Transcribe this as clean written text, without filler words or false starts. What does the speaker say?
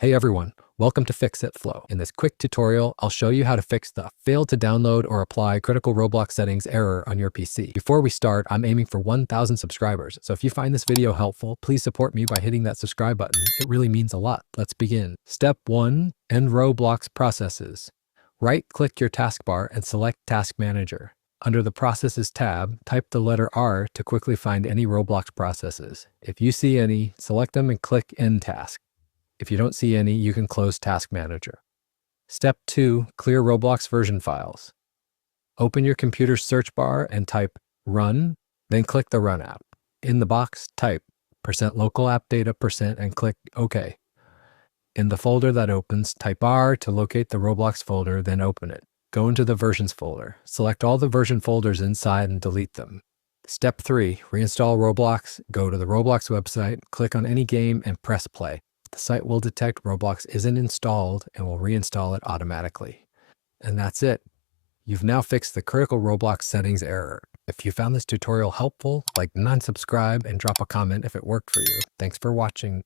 Hey everyone, welcome to Fix It Flow. In this quick tutorial, I'll show you how to fix the failed to download or apply critical Roblox settings error on your PC. Before we start, I'm aiming for 1,000 subscribers, so if you find this video helpful, please support me by hitting that subscribe button. It really means a lot. Let's begin. Step 1. End Roblox processes. Right-click your taskbar and select Task Manager. Under the Processes tab, type the letter R to quickly find any Roblox processes. If you see any, select them and click End Task. If you don't see any, you can close Task Manager. Step 2. Clear Roblox version files. Open your computer's search bar and type Run, then click the Run app. In the box, type %local app data % and click OK. In the folder that opens, type R to locate the Roblox folder, then open it. Go into the Versions folder. Select all the version folders inside and delete them. Step 3. Reinstall Roblox. Go to the Roblox website, click on any game, and press play. The site will detect Roblox isn't installed and will reinstall it automatically. And that's it. You've now fixed the critical Roblox settings error. If you found this tutorial helpful, like and subscribe and drop a comment if it worked for you. Thanks for watching.